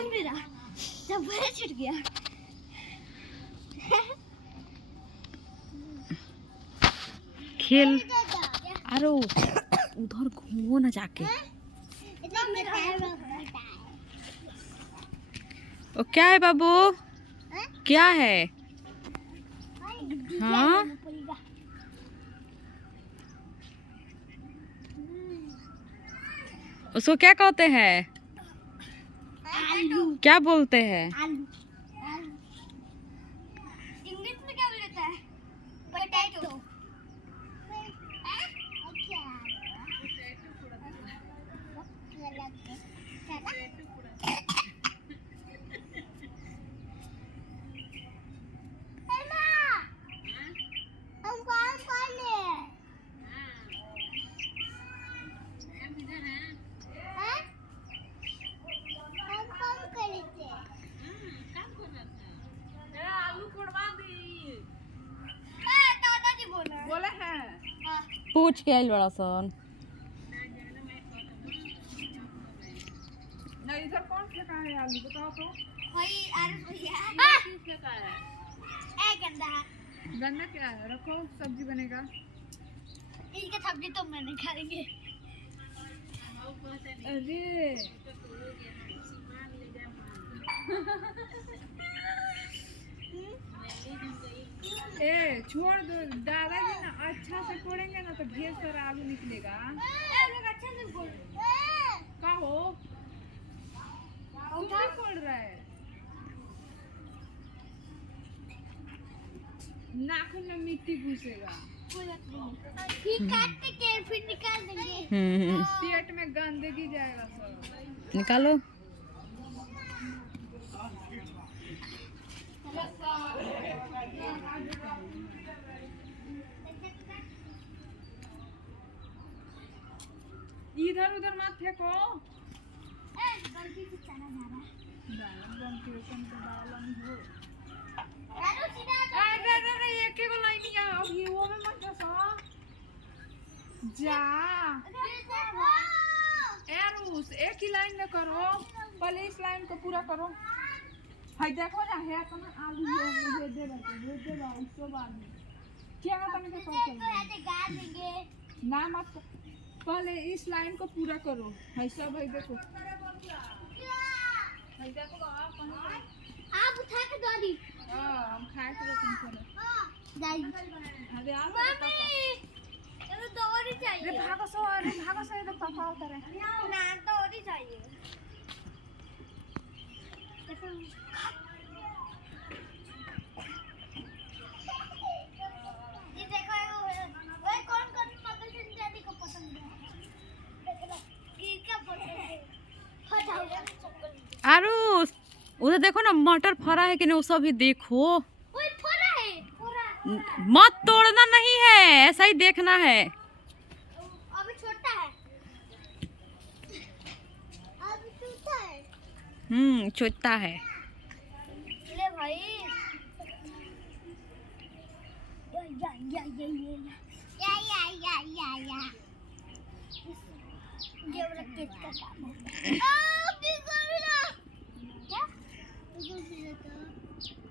Phone मेरा जब वह छूट गया। खेल अरे उधर घूमो ना जाके। ओ क्या है बाबू, क्या है? हाँ उसको क्या कहते हैं? आलू। क्या बोलते हैं? आलू। इंग्लिश में क्या बोलता है? पोटैटो। बोले हैं पूछ के आइल बड़ा सन। नहीं, इधर कौन फेंका है आलू बताओ तो। गन्ना क्या है? रखो सब्जी बनेगा। इसके सब्जी तो मैंने खाएंगे। अरे ए छोड़ दो, दादाजी ना अच्छा से कोड़ेंगे ना तो ढेर सारा आलू निकलेगा। अच्छा से बोल। का हो उठा कोड़ रहा है, नाखून में मिट्टी घुसेगा। फिर काट के फिर निकाल देंगे। पेट में गंदगी जाएगा सब। निकालो। इधर उधर मत फेंको। गलती से चना जा रहा है। अरे एक एक लाइन या अब ये वो में मत जाओ जा। एरूस एक ही लाइन में करो, पहले इस लाइन को पूरा करो। हाय देखो ना है तो ना आलू ये दे दे उसको बाद में क्या करने के सोच देंगे। ना मत, पहले इस लाइन को पूरा करो। हाय सब भाई देखो, हाय देखो आप उठा के दो दी। हां हम खाए तो तुम करो दाई। अरे आ मम्मी ये तो और ही चाहिए। अरे भागो सो इधर पापा उतर है ना तो और ही चाहिए। ये देखो वो कौन मगरमच्छ दादी को पसंद है। ये क्या पसंद है? फटाओ। आरुष उधर देखो ना मटर फरा है कि नहीं, वो सब भी देखो। ओए फोड़ा है, फोड़ा। मत तोड़ना नहीं है, ऐसा ही देखना है। अभी छोटा है, अभी छोटा है। छोटा है। ले भाई या ये वाला केक का काम है। क्या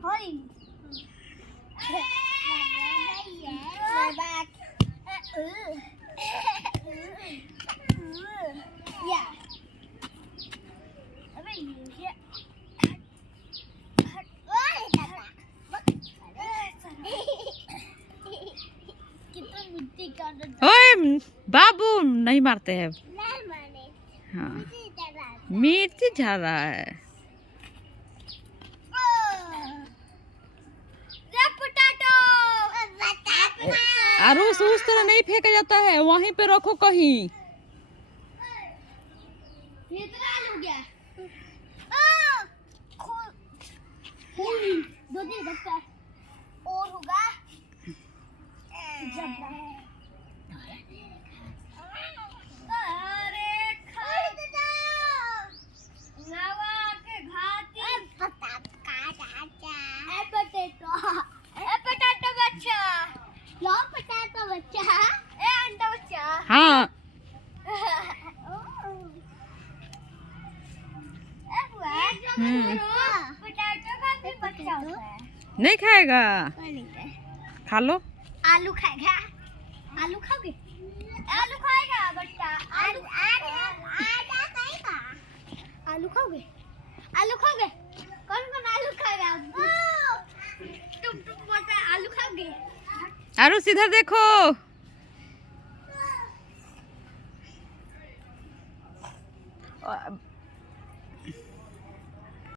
हाय या अबे ये कितना मिट्टी का ओए बाबू नहीं मारते हैं। नहीं माने। हाँ मिर्ची झा रहा है। आरुष उस तरह नहीं फेंका जाता है, वहीं पे रखो कहीं। ये तो लाल हो गया। दो दिन बचता है और होगा जब हाँ नहीं खाएगा? नहीं खाए। खा लो। आलू खाएगा? आलू खाओगे? आलू खाएगा बच्चा? आलू खाएगा? आलू खाओगे? आलू खाओगे? कौन आलू खाएगा? तुम बोलते आलू खाओगे? आरुष इधर देखो।